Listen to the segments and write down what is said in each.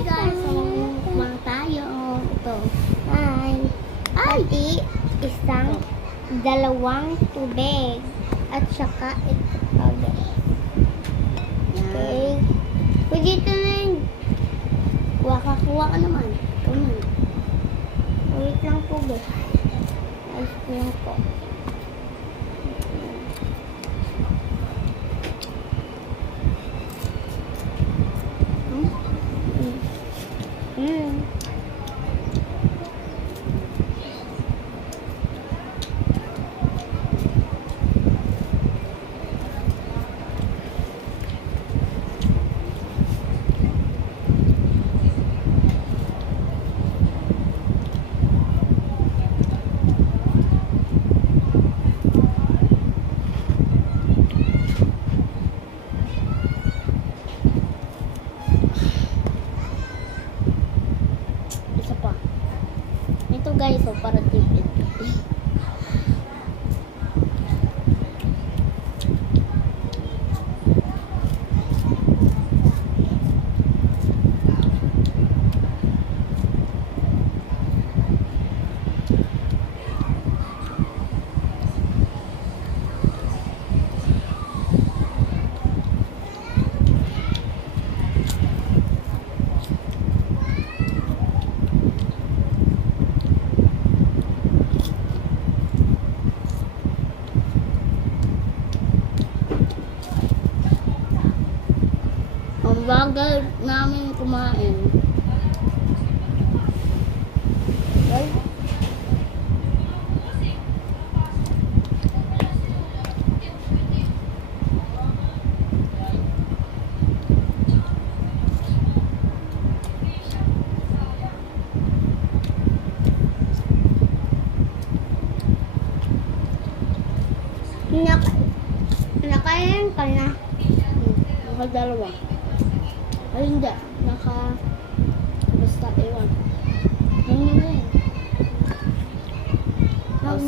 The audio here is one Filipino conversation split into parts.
guys! Kumang tayo. Ito. Hi! Pati isang dalawang tubig. At saka ito. Okay. Pwede ito na yun. Kuha ka naman. Come on. Wait lang po guys. Ice cream po. Isa pa. Ito guys, so para tipid. Ang bagal namin kumain. Right? Nakain ka na. Nakadalawa. Ay, hindi. Basta, ewan. Ano na yun?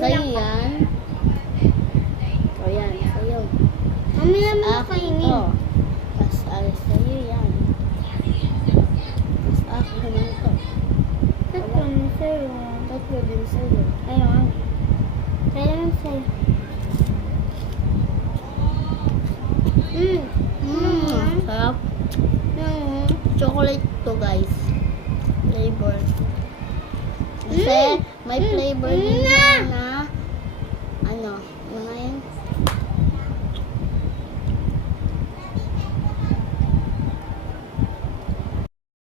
Sa'yo yan. O yan, sa'yo. Mami naman nakainin. Tapos, sa'yo yan. Tapos, ako naman ito. Tatlo din sa'yo. Tatlo din sa'yo. Ayun. Kaya naman sa'yo. Sarap. Chocolate to guys. Flavor. Kasi may flavor din na ano.